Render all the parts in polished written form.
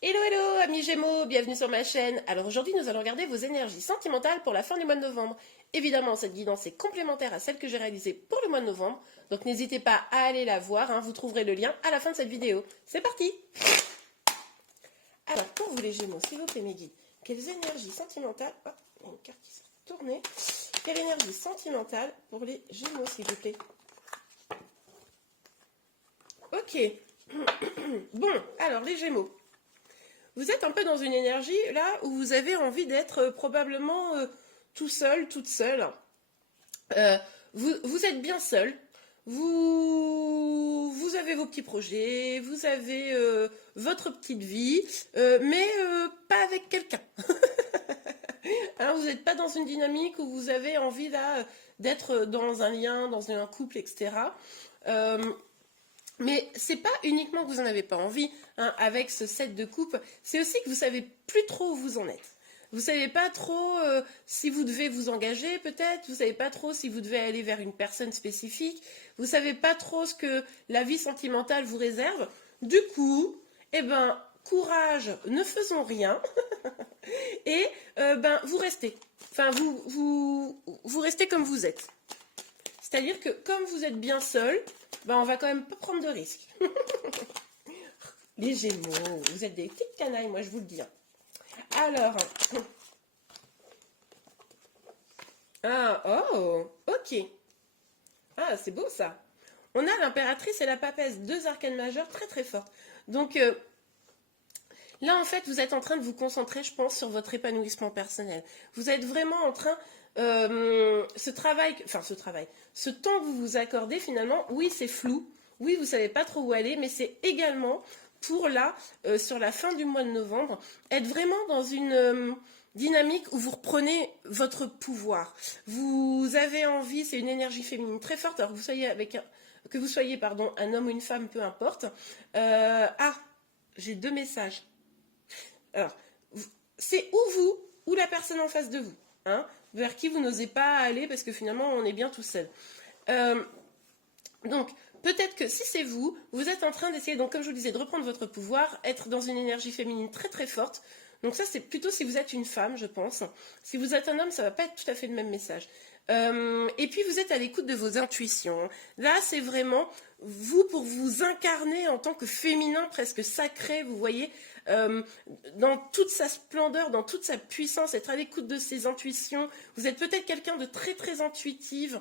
Hello hello amis Gémeaux, bienvenue sur ma chaîne. Alors aujourd'hui nous allons regarder vos énergies sentimentales pour la fin du mois de novembre. Évidemment cette guidance est complémentaire à celle que j'ai réalisée pour le mois de novembre, donc n'hésitez pas à aller la voir, vous trouverez le lien à la fin de cette vidéo. C'est parti. Alors pour vous les Gémeaux, s'il vous plaît mes guides, quelles énergies sentimentales... Oh, il y a une carte qui s'est tournée. Quelle énergie sentimentale pour les Gémeaux s'il vous plaît. Ok. Bon, alors les Gémeaux. Vous êtes un peu dans une énergie là où vous avez envie d'être probablement tout seul, toute seule. Vous êtes bien seul. Vous avez vos petits projets, vous avez votre petite vie, mais pas avec quelqu'un. Vous n'êtes pas dans une dynamique où vous avez envie là d'être dans un lien, dans un couple, etc. Mais c'est pas uniquement que vous n'en avez pas envie, avec ce set de coupe, c'est aussi que vous savez plus trop où vous en êtes. Vous savez pas trop si vous devez vous engager peut-être, vous savez pas trop si vous devez aller vers une personne spécifique, vous savez pas trop ce que la vie sentimentale vous réserve. Du coup, courage, ne faisons rien et vous restez. Enfin, vous restez comme vous êtes. C'est-à-dire que comme vous êtes bien seul, on va quand même pas prendre de risques. Les Gémeaux, vous êtes des petites canailles, moi je vous le dis. Alors, ok. C'est beau ça. On a l'impératrice et la papesse, deux arcanes majeures très très fortes. Donc là en fait vous êtes en train de vous concentrer, je pense, sur votre épanouissement personnel. Vous êtes vraiment en train... ce temps que vous vous accordez finalement, oui c'est flou, oui vous savez pas trop où aller, mais c'est également pour là, sur la fin du mois de novembre, être vraiment dans une dynamique où vous reprenez votre pouvoir. Vous avez envie, c'est une énergie féminine très forte, alors que vous soyez un homme ou une femme, peu importe. J'ai deux messages. Alors, c'est ou vous, ou la personne en face de vous, vers qui vous n'osez pas aller parce que finalement on est bien tout seul. Donc peut-être que si c'est vous, vous êtes en train d'essayer, donc comme je vous disais, de reprendre votre pouvoir, être dans une énergie féminine très très forte. Donc ça c'est plutôt si vous êtes une femme, je pense. Si vous êtes un homme, ça va pas être tout à fait le même message. Et puis vous êtes à l'écoute de vos intuitions. Là c'est vraiment vous pour vous incarner en tant que féminin presque sacré, vous voyez, dans toute sa splendeur, dans toute sa puissance, être à l'écoute de ses intuitions. Vous êtes peut-être quelqu'un de très très intuitive.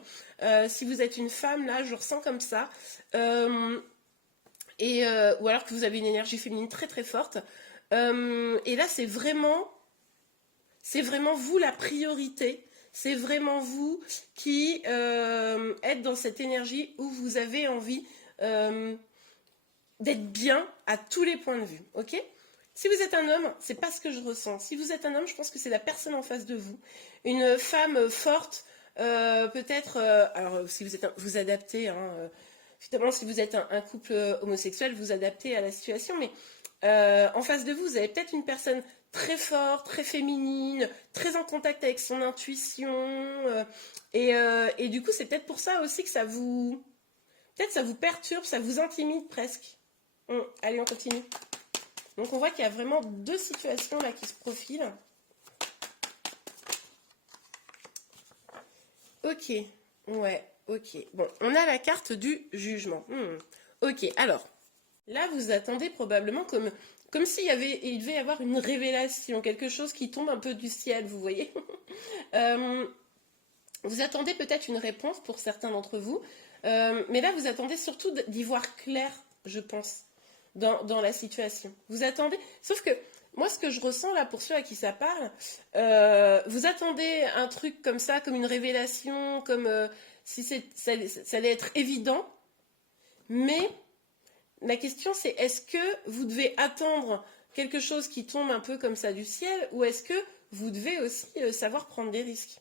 Si vous êtes une femme, là je ressens comme ça. Ou alors que vous avez une énergie féminine très très forte. Et là c'est vraiment vous la priorité. C'est vraiment vous qui êtes dans cette énergie où vous avez envie d'être bien à tous les points de vue. Ok ? Si vous êtes un homme, c'est pas ce que je ressens. Si vous êtes un homme, je pense que c'est la personne en face de vous. Une femme forte, peut-être... alors, si vous êtes vous adaptez, évidemment, si vous êtes un couple homosexuel, vous adaptez à la situation, mais en face de vous, vous avez peut-être une personne très forte, très féminine, très en contact avec son intuition, et du coup, c'est peut-être pour ça aussi que ça vous perturbe, ça vous intimide presque. Allez, on continue. Donc on voit qu'il y a vraiment deux situations là qui se profilent. Ok, ouais, ok. Bon, on a la carte du jugement. Ok, alors, là vous attendez probablement comme s'il il devait y avoir une révélation, quelque chose qui tombe un peu du ciel, vous voyez. Vous attendez peut-être une réponse pour certains d'entre vous, mais là vous attendez surtout d'y voir clair, je pense. Dans la situation. Vous attendez, sauf que moi ce que je ressens là pour ceux à qui ça parle, vous attendez un truc comme ça, comme une révélation, comme si ça allait être évident, mais la question c'est est-ce que vous devez attendre quelque chose qui tombe un peu comme ça du ciel, ou est-ce que vous devez aussi savoir prendre des risques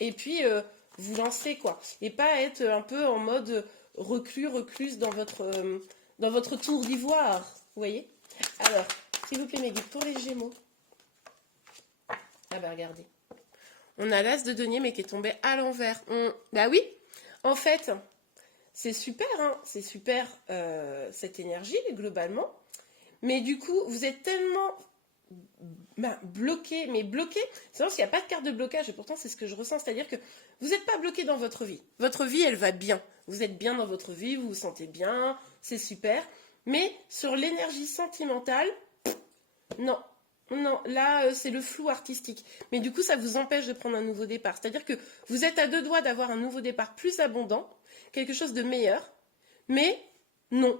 et puis vous lancer quoi, et pas être un peu en mode recluse dans votre tour d'ivoire, vous voyez. Alors, s'il vous plaît mes guides, pour les Gémeaux. Regardez. On a l'as de denier, mais qui est tombé à l'envers. Bah oui, en fait, c'est super, c'est super cette énergie, globalement. mais du coup, vous êtes tellement bloqué, mais bloqué, c'est parce qu'il n'y a pas de carte de blocage, et pourtant c'est ce que je ressens, c'est-à-dire que vous n'êtes pas bloqué dans votre vie. Votre vie, elle va bien. Vous êtes bien dans votre vie, vous vous sentez bien, c'est super. Mais sur l'énergie sentimentale, non. Non, là, c'est le flou artistique. Mais du coup, ça vous empêche de prendre un nouveau départ. C'est-à-dire que vous êtes à deux doigts d'avoir un nouveau départ plus abondant, quelque chose de meilleur, mais non.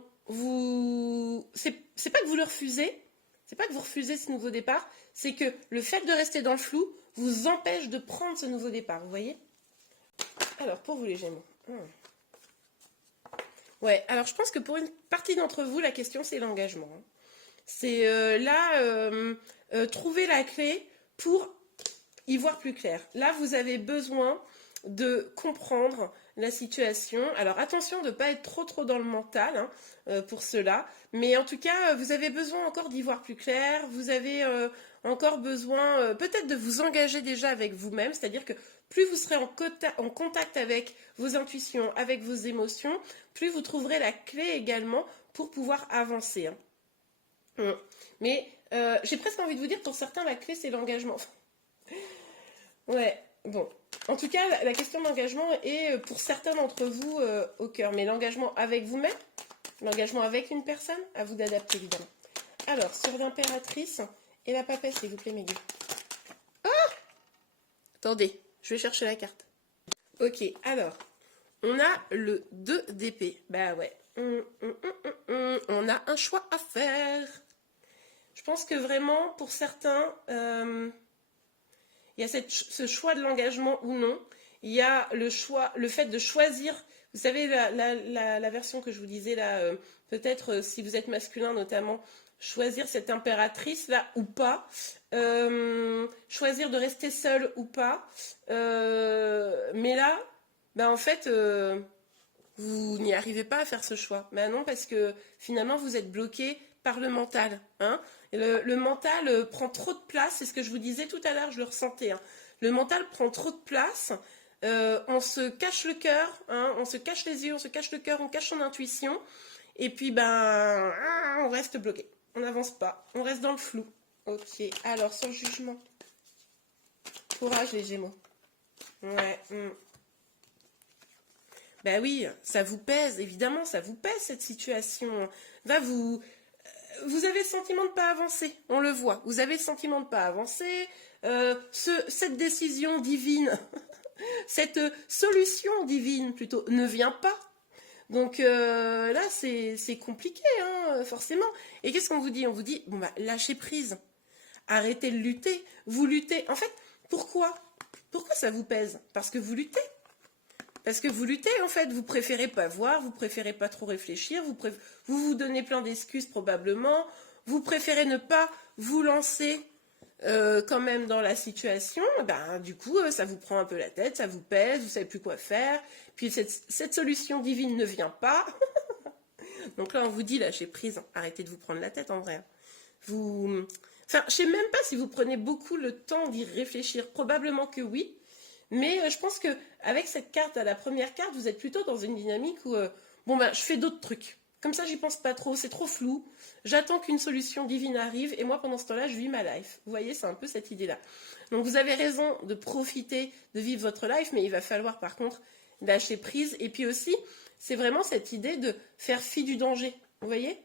C'est pas que vous le refusez, c'est pas que vous refusez ce nouveau départ, c'est que le fait de rester dans le flou vous empêche de prendre ce nouveau départ, vous voyez? Alors, pour vous les Gémeaux. Ouais, alors je pense que pour une partie d'entre vous, la question c'est l'engagement. C'est trouver la clé pour y voir plus clair. Là, vous avez besoin de comprendre la situation. Alors attention de ne pas être trop dans le mental pour cela. Mais en tout cas, vous avez besoin encore d'y voir plus clair. Vous avez encore besoin peut-être de vous engager déjà avec vous-même. C'est-à-dire que plus vous serez en contact avec vos intuitions, avec vos émotions, plus vous trouverez la clé également pour pouvoir avancer. Mais j'ai presque envie de vous dire, pour certains, la clé, c'est l'engagement. Ouais, bon. En tout cas, la question d'engagement est, pour certains d'entre vous, au cœur. Mais l'engagement avec vous-même, l'engagement avec une personne, à vous d'adapter, évidemment. Alors, sur l'impératrice et la papesse, s'il vous plaît, mes gars. Ah! Attendez, je vais chercher la carte. Ok, alors, on a le 2 d'épée. Bah ouais. On a un choix à faire. Je pense que vraiment, pour certains, il y a ce choix de l'engagement ou non. Il y a le fait de choisir. Vous savez, la version que je vous disais là, peut-être si vous êtes masculin notamment, choisir cette impératrice là ou pas. Choisir de rester seul ou pas. Mais là, ben en fait, vous n'y arrivez pas à faire ce choix. Ben non, parce que finalement, vous êtes bloqué par le mental. Le mental prend trop de place, c'est ce que je vous disais tout à l'heure, je le ressentais. Le mental prend trop de place, on se cache le cœur, on se cache les yeux, on se cache le cœur, on cache son intuition, et puis on reste bloqué, on n'avance pas, on reste dans le flou. Ok, alors sur le jugement. Courage les Gémeaux. Ouais. Ben oui, ça vous pèse, évidemment, ça vous pèse cette situation. Là, vous avez le sentiment de ne pas avancer, on le voit. Vous avez le sentiment de ne pas avancer. Cette décision divine, cette solution divine plutôt, ne vient pas. Donc là, c'est compliqué, forcément. Et qu'est-ce qu'on vous dit? On vous dit, bon, lâchez prise. Arrêtez de lutter. Vous luttez. En fait, pourquoi? Pourquoi ça vous pèse? Parce que vous luttez. Parce que vous luttez, en fait, vous préférez pas voir, vous préférez pas trop réfléchir, vous vous donnez plein d'excuses probablement, vous préférez ne pas vous lancer quand même dans la situation, du coup, ça vous prend un peu la tête, ça vous pèse, vous savez plus quoi faire, puis cette solution divine ne vient pas. Donc là, on vous dit, lâchez prise, arrêtez de vous prendre la tête en vrai. Enfin, je sais même pas si vous prenez beaucoup le temps d'y réfléchir, probablement que oui. Mais je pense qu'avec cette carte, à la première carte, vous êtes plutôt dans une dynamique où, je fais d'autres trucs. Comme ça, j'y pense pas trop, c'est trop flou. J'attends qu'une solution divine arrive et moi, pendant ce temps-là, je vis ma life. Vous voyez, c'est un peu cette idée-là. Donc, vous avez raison de profiter, de vivre votre life, mais il va falloir, par contre, lâcher prise. Et puis aussi, c'est vraiment cette idée de faire fi du danger. Vous voyez?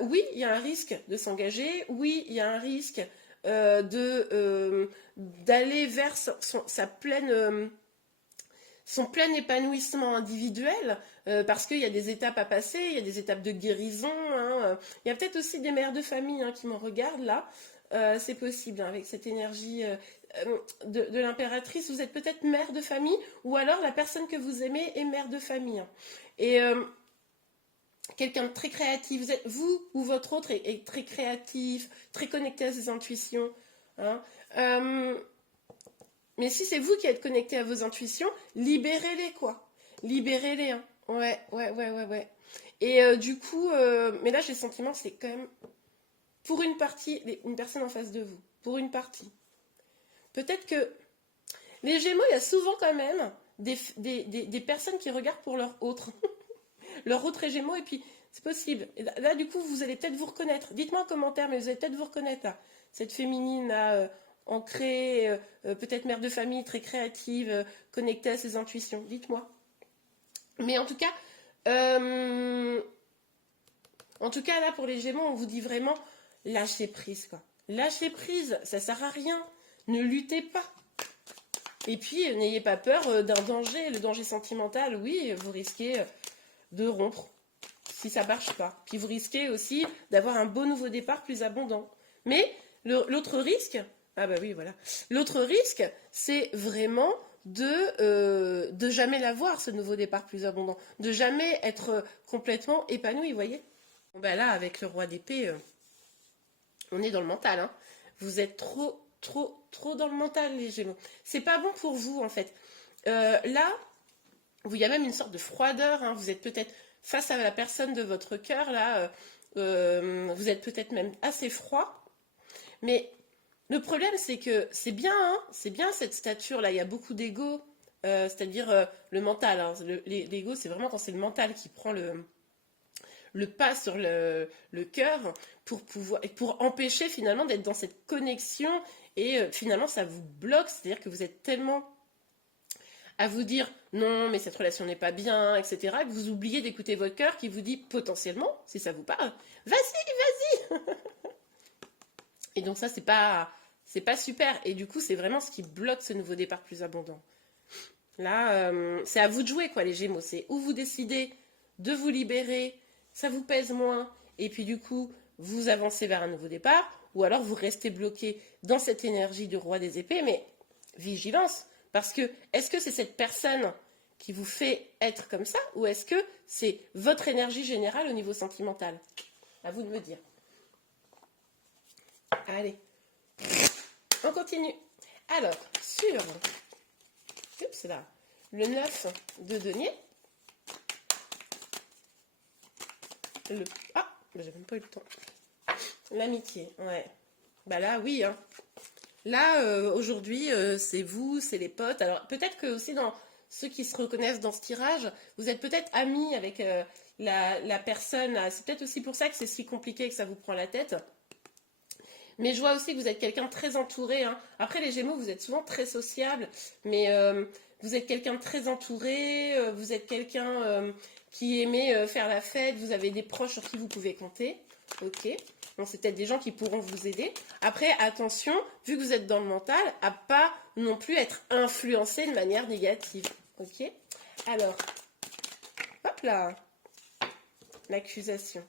Oui, il y a un risque de s'engager. Oui, il y a un risque d'aller vers son plein épanouissement individuel, parce qu'il y a des étapes à passer, il y a des étapes de guérison. Il y a peut-être aussi des mères de famille qui m'en regardent là. C'est possible, avec cette énergie de l'impératrice. Vous êtes peut-être mère de famille, ou alors la personne que vous aimez est mère de famille. Et quelqu'un de très créatif, vous ou votre autre est très créatif, très connecté à ses intuitions. Mais si c'est vous qui êtes connecté à vos intuitions, libérez-les, quoi. Libérez-les. Ouais. Et du coup, mais là j'ai le sentiment que c'est quand même, pour une partie, une personne en face de vous. Pour une partie. Peut-être que les Gémeaux, il y a souvent quand même des personnes qui regardent pour leur autre. Leur autre est Gémeaux, et puis C'est possible. Et là, du coup, vous allez peut-être vous reconnaître. Dites-moi en commentaire, mais vous allez peut-être vous reconnaître là. Cette féminine là, ancrée, peut-être mère de famille, très créative, connectée à ses intuitions. Dites-moi. Mais euh, en tout cas, là, pour les Gémeaux, on vous dit vraiment lâchez prise, quoi. Lâchez prise, ça sert à rien. Ne luttez pas. Et puis, n'ayez pas peur d'un danger. Le danger sentimental, oui, vous risquez de rompre si ça marche pas. Puis vous risquez aussi d'avoir un beau nouveau départ plus abondant. Mais l'autre risque, ah bah oui, voilà. L'autre risque, c'est vraiment de jamais l'avoir, ce nouveau départ plus abondant. De jamais être complètement épanoui, vous voyez. Bon bah là, avec le roi d'épée, on est dans le mental, hein. Vous êtes trop dans le mental, les Gémeaux. C'est pas bon pour vous, en fait. Là, il y a même une sorte de froideur, hein. Vous êtes peut-être face à la personne de votre cœur, là, vous êtes peut-être même assez froid. Mais le problème, c'est que c'est bien, hein, c'est bien cette stature-là. Il y a beaucoup d'ego, c'est-à-dire le mental, hein. L'ego, c'est vraiment quand c'est le mental qui prend le pas sur le cœur pour empêcher finalement d'être dans cette connexion et finalement ça vous bloque, c'est-à-dire que vous êtes tellement à vous dire non mais cette relation n'est pas bien, etc., que vous oubliez d'écouter votre cœur qui vous dit potentiellement, si ça vous parle, vas-y. Et donc ça c'est pas super, et du coup c'est vraiment ce qui bloque ce nouveau départ plus abondant. Là c'est à vous de jouer, quoi, les Gémeaux. C'est où vous décidez de vous libérer, ça vous pèse moins, et puis du coup, vous avancez vers un nouveau départ, ou alors vous restez bloqué dans cette énergie du roi des épées, mais vigilance, parce que est-ce que c'est cette personne qui vous fait être comme ça, ou est-ce que c'est votre énergie générale au niveau sentimental? À vous de me dire. Allez, on continue. Alors, sur oups, là, le 9 de denier, ah, j'ai même pas eu le temps. L'amitié, ouais. Bah là, oui, hein. Là, aujourd'hui, c'est vous, c'est les potes. Alors, peut-être que aussi dans ceux qui se reconnaissent dans ce tirage, vous êtes peut-être amis avec la personne. C'est peut-être aussi pour ça que c'est si compliqué et que ça vous prend la tête. Mais je vois aussi que vous êtes quelqu'un de très entouré, hein. Après, les Gémeaux, vous êtes souvent très sociable, mais vous êtes quelqu'un de très entouré, vous êtes quelqu'un qui aimait faire la fête, vous avez des proches sur qui vous pouvez compter. Ok. Bon, c'est peut-être des gens qui pourront vous aider. Après, attention, vu que vous êtes dans le mental, à pas non plus être influencé de manière négative. Ok. Alors, hop là, l'accusation.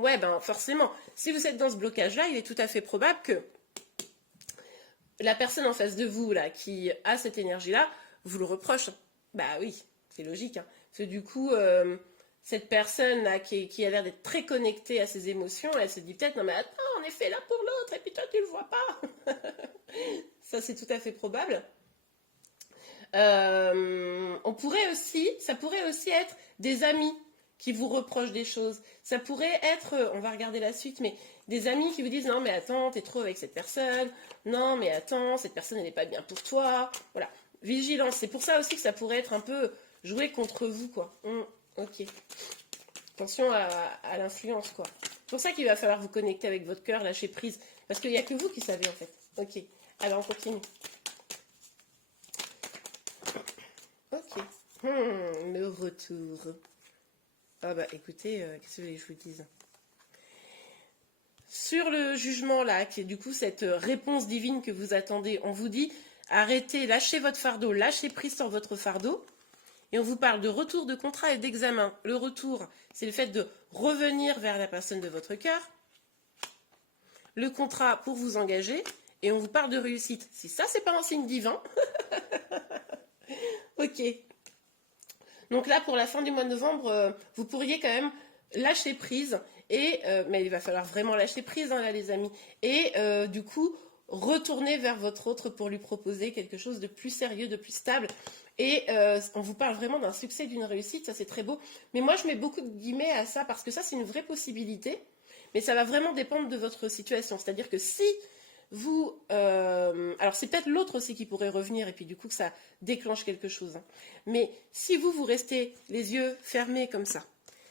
Ouais, ben forcément, si vous êtes dans ce blocage-là, il est tout à fait probable que la personne en face de vous, là, qui a cette énergie-là, vous le reproche. Bah oui, c'est logique, hein. Parce que du coup, cette personne-là qui a l'air d'être très connectée à ses émotions, elle se dit peut-être, non mais attends, on est fait là pour l'autre, et puis toi, tu le vois pas. Ça, c'est tout à fait probable. Ça pourrait aussi être des amis qui vous reprochent des choses. Ça pourrait être, on va regarder la suite, mais des amis qui vous disent non mais attends, t'es trop avec cette personne, non mais attends, cette personne elle n'est pas bien pour toi. Voilà, vigilance. C'est pour ça aussi que ça pourrait être un peu joué contre vous, quoi. Ok. Attention à l'influence, quoi. C'est pour ça qu'il va falloir vous connecter avec votre cœur, lâcher prise, parce qu'il n'y a que vous qui savez en fait. Ok. Alors on continue. Ok. Le retour. Ah bah écoutez, qu'est-ce que je vous dise? Sur le jugement là, qui est du coup cette réponse divine que vous attendez, on vous dit arrêtez, lâchez votre fardeau, lâchez prise sur votre fardeau. Et on vous parle de retour de contrat et d'examen. Le retour, c'est le fait de revenir vers la personne de votre cœur. Le contrat pour vous engager. Et on vous parle de réussite. Si ça, c'est pas un signe divin. Ok. Donc là, pour la fin du mois de novembre, vous pourriez quand même lâcher prise. Mais il va falloir vraiment lâcher prise, hein, là, les amis. Et du coup, retourner vers votre autre pour lui proposer quelque chose de plus sérieux, de plus stable. Et on vous parle vraiment d'un succès, d'une réussite, ça c'est très beau. Mais moi, je mets beaucoup de guillemets à ça parce que ça, c'est une vraie possibilité. Mais ça va vraiment dépendre de votre situation. C'est-à-dire que si vous... alors c'est peut-être l'autre aussi qui pourrait revenir et puis du coup que ça déclenche quelque chose, hein. Mais si vous restez les yeux fermés comme ça,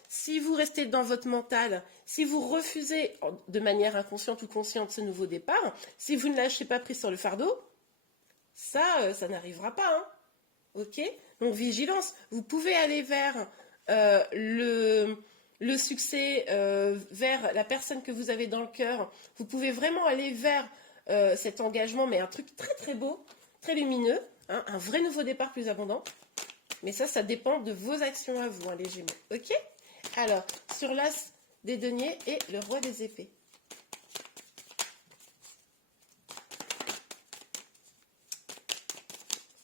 si vous restez dans votre mental, si vous refusez de manière inconsciente ou consciente ce nouveau départ, si vous ne lâchez pas prise sur le fardeau, ça n'arrivera pas, hein. Ok? Donc vigilance, vous pouvez aller vers le succès, vers la personne que vous avez dans le cœur. Vous pouvez vraiment aller vers cet engagement, mais un truc très très beau, très lumineux, hein, un vrai nouveau départ plus abondant. Mais ça dépend de vos actions à vous, hein, les Gémeaux. Ok? Alors, sur l'as des deniers et le roi des épées.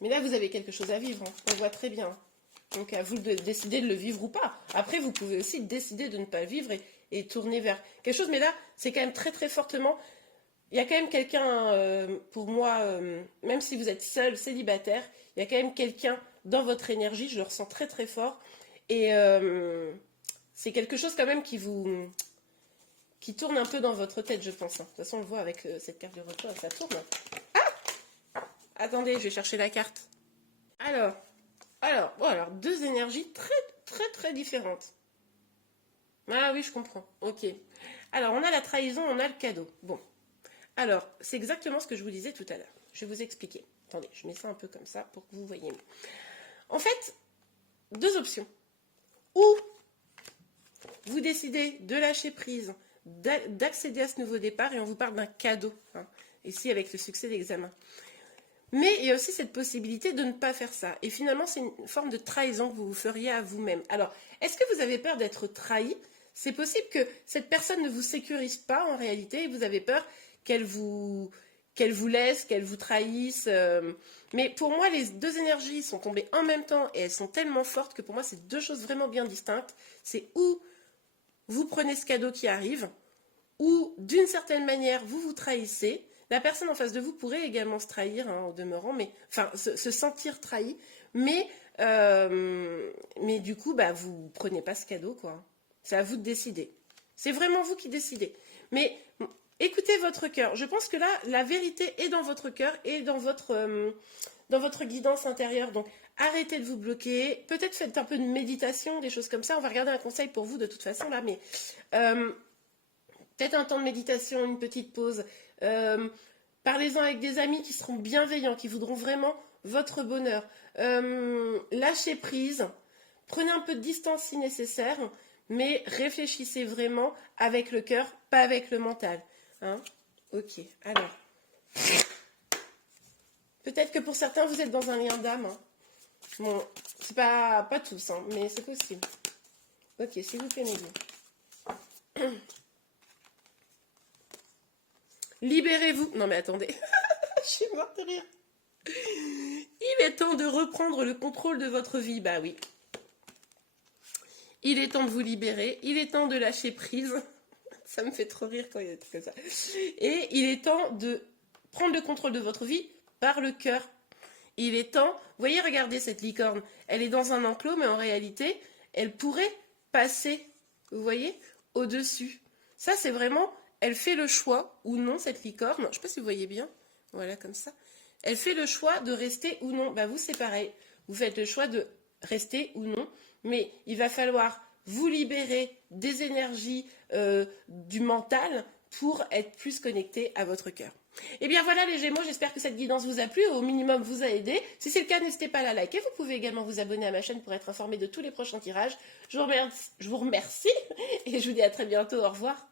Mais là, vous avez quelque chose à vivre, hein. On voit très bien. Donc, à vous de décider de le vivre ou pas. Après, vous pouvez aussi décider de ne pas le vivre et tourner vers quelque chose. Mais là, c'est quand même très, très fortement... Il y a quand même quelqu'un, pour moi, même si vous êtes seul, célibataire, il y a quand même quelqu'un dans votre énergie, je le ressens très, très fort. Et c'est quelque chose quand même qui tourne un peu dans votre tête, je pense, hein. De toute façon, on le voit avec cette carte de retour, ça tourne. Attendez, je vais chercher la carte. Alors, deux énergies très, très, très différentes. Ah oui, je comprends. Ok. Alors, on a la trahison, on a le cadeau. Bon. Alors, c'est exactement ce que je vous disais tout à l'heure. Je vais vous expliquer. Attendez, je mets ça un peu comme ça pour que vous voyez mieux. En fait, deux options. Ou vous décidez de lâcher prise, d'accéder à ce nouveau départ, et on vous parle d'un cadeau, hein, ici avec le succès d'examen. Mais il y a aussi cette possibilité de ne pas faire ça. Et finalement, c'est une forme de trahison que vous vous feriez à vous-même. Alors, est-ce que vous avez peur d'être trahi? C'est possible que cette personne ne vous sécurise pas en réalité, et vous avez peur qu'elle vous laisse, qu'elle vous trahisse. Mais pour moi, les deux énergies sont tombées en même temps et elles sont tellement fortes que pour moi, c'est deux choses vraiment bien distinctes. C'est où vous prenez ce cadeau qui arrive, ou d'une certaine manière, vous vous trahissez. La personne en face de vous pourrait également se trahir, hein, en demeurant, mais enfin se sentir trahi, mais du coup, bah, vous prenez pas ce cadeau, quoi. C'est à vous de décider. C'est vraiment vous qui décidez. Mais écoutez votre cœur. Je pense que là, la vérité est dans votre cœur et dans votre guidance intérieure. Donc, arrêtez de vous bloquer. Peut-être faites un peu de méditation, des choses comme ça. On va regarder un conseil pour vous de toute façon là, mais peut-être un temps de méditation, une petite pause. Parlez-en avec des amis qui seront bienveillants, qui voudront vraiment votre bonheur. Lâchez prise. Prenez un peu de distance si nécessaire, mais réfléchissez vraiment avec le cœur, pas avec le mental. Hein? Ok, alors. Peut-être que pour certains, vous êtes dans un lien d'âme. Hein. Bon, c'est pas tous, hein, mais c'est possible. Ok, s'il vous plaît, Nelly. Libérez-vous. Non, mais attendez. Je suis morte de rire. Il est temps de reprendre le contrôle de votre vie. Bah oui. Il est temps de vous libérer. Il est temps de lâcher prise. Ça me fait trop rire quand il y a des trucs comme ça. Et il est temps de prendre le contrôle de votre vie par le cœur. Il est temps... Vous voyez, regardez cette licorne. Elle est dans un enclos, mais en réalité, elle pourrait passer, vous voyez, au-dessus. Ça, c'est vraiment... Elle fait le choix, ou non, cette licorne. Je ne sais pas si vous voyez bien. Voilà, comme ça. Elle fait le choix de rester ou non. Bah, vous, c'est pareil. Vous faites le choix de rester ou non. Mais il va falloir vous libérer des énergies du mental pour être plus connecté à votre cœur. Et bien voilà les Gémeaux, j'espère que cette guidance vous a plu, au minimum vous a aidé. Si c'est le cas, n'hésitez pas à la liker. Vous pouvez également vous abonner à ma chaîne pour être informé de tous les prochains tirages. Je vous remercie et je vous dis à très bientôt. Au revoir.